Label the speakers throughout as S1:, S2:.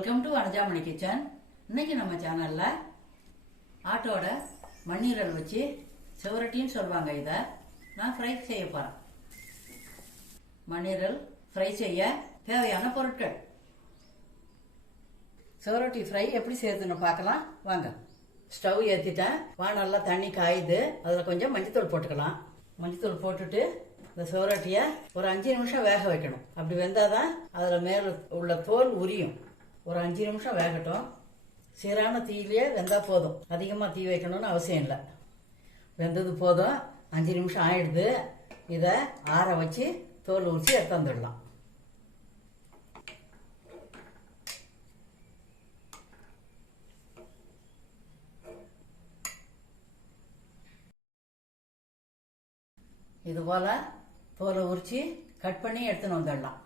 S1: Welcome to அனஜாமணி kitchen இன்னைக்கு நம்ம சேனலில் ஆட்டோட மண்ணீரல் வச்சு செவரட்டின்னு சொல்லுவாங்க இதை. நான் ஃப்ரை செய்ய போகிறேன் மண்ணீரல் ஃப்ரை செய்ய தேவையான பொருட்கள். செவரட்டி ஃப்ரை எப்படி செய்யறதுன்னு பார்க்கலாம். வாங்க. ஸ்டவ் ஏற்றிட்டேன் வானல்ல தண்ணி காயுது. அதில் கொஞ்சம் மஞ்சத்தூள் போட்டுக்கலாம். மஞ்சத்தூள் போட்டுட்டு இந்த சோரட்டியை ஒரு அஞ்சு நிமிஷம் வேக வைக்கணும். அப்படி வெந்தாதான் அதில் மேலே உள்ள தோல் உரியும். ஒரு அஞ்சு நிமிஷம் வேகட்டும். சீரான தீயிலே வெந்தால் போதும். அதிகமாக தீ வைக்கணும்னு அவசியம் இல்லை. வெந்தது போதும். அஞ்சு நிமிஷம் ஆயிடுது. இதை ஆற வச்சு தோல் உரிச்சு எடுத்து வந்துடலாம். இது போல் தோலை உரிச்சு கட் பண்ணி எடுத்துன்னு வந்துடலாம்.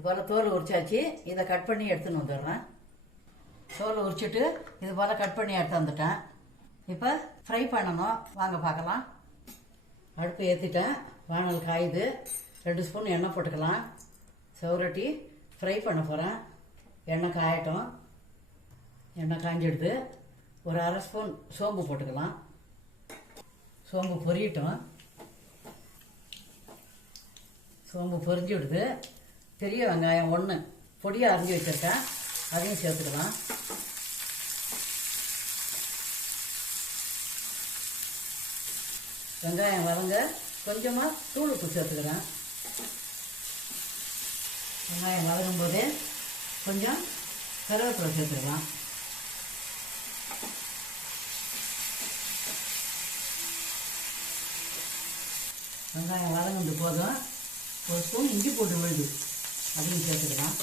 S1: இது போல் தோல் உரிச்சாச்சு. இதை கட் பண்ணி எடுத்துன்னு வந்துடுறேன். தோல் உரிச்சிட்டு இது போல் கட் பண்ணி எடுத்து வந்துட்டேன். இப்போ ஃப்ரை பண்ணணும். வாங்க பார்க்கலாம். அடுப்பு ஏற்றிட்டேன் வானல் காயுது. ரெண்டு ஸ்பூன் எண்ணெய் போட்டுக்கலாம். செவரட்டி ஃப்ரை பண்ண போகிறேன் எண்ணெய் காயட்டும். எண்ணெய் காஞ்சிடுது. ஒரு அரை ஸ்பூன் சோம்பு போட்டுக்கலாம். சோம்பு பொரியட்டும். சோம்பு பொரிஞ்சு விடுது பெரிய வெங்காயம் ஒன்று பொடியாக அரிஞ்சு வச்சுருக்கேன். அதையும் சேர்த்துக்கலாம். வெங்காயம் வதங்க கொஞ்சமாக தூள் உப்பு சேர்த்துக்கிறேன். வெங்காயம் வதங்கும் போதே கொஞ்சம் கருவேப்பிலை சேர்த்துக்கலாம். வெங்காயம் வதங்கிட்டு போதும். ஒரு ஸ்பூன் இஞ்சி போட்டு விழுது. அதையும் சேர்த்துக்கலாம்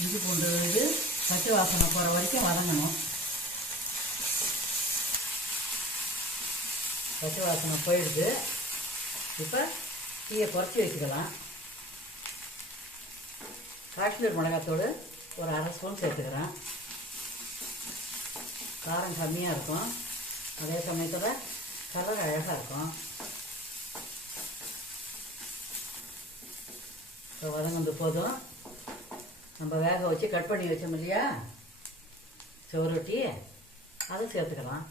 S1: இஞ்சி பூண்டு விழுது பச்சை வாசனை போகிற வரைக்கும் வதங்கணும். பச்சை வாசனை போயிடுது. இப்போ தீயை குறைச்சி வச்சுக்கலாம். காஷ்மீர் மிளகாத்தோடு ஒரு அரை ஸ்பூன் சேர்த்துக்கிறேன். காரம் கம்மியாக இருக்கும். அதே சமயத்தில் கலர் அழகாக இருக்கும். இப்போ வதங்கினது போதும். நம்ம வேக வச்சு கட் பண்ணி வச்சோம் இல்லையா? சோறுட்டி அதை சேர்த்துக்கலாம்.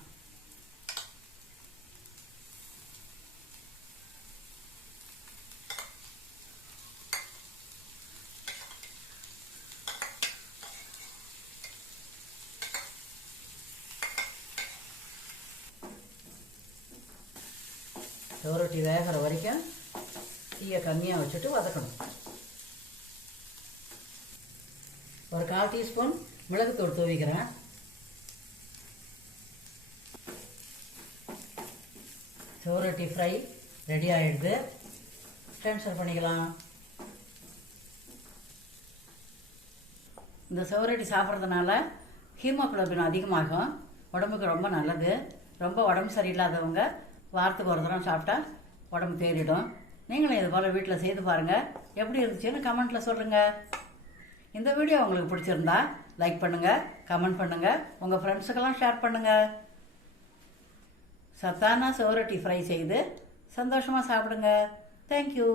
S1: சோரொட்டி வேகிற வரைக்கும் தீயை கம்மியாக வச்சுட்டு வதக்கணும். ஒரு கால் டீஸ்பூன் மிளகுத்தூள் தூவிக்கிறேன். சோரட்டி ஃப்ரை ரெடி ஆகிடுது ட்ரான்ஸ்ஃபர் பண்ணிக்கலாம். இந்த சோரட்டி சாப்பிட்றதுனால ஹீமோக்ளோபின் அதிகமாகும். உடம்புக்கு ரொம்ப நல்லது. ரொம்ப உடம்பு சரியில்லாதவங்க வாரத்துக்கு ஒரு தடவை சாப்பிட்டா உடம்பு தேறிடும். நீங்களும் இது போல் வீட்டில் செய்து பாருங்கள் எப்படி இருந்துச்சுன்னு கமெண்ட்டில் சொல்லுங்கள் இந்த வீடியோ உங்களுக்கு பிடிச்சிருந்தா லைக் பண்ணுங்கள் கமெண்ட் பண்ணுங்கள் உங்கள் ஃப்ரெண்ட்ஸுக்கெல்லாம் ஷேர் பண்ணுங்கள் சத்தான சோரட்டி ஃப்ரை செய்து சந்தோஷமாக சாப்பிடுங்க. தேங்க்யூ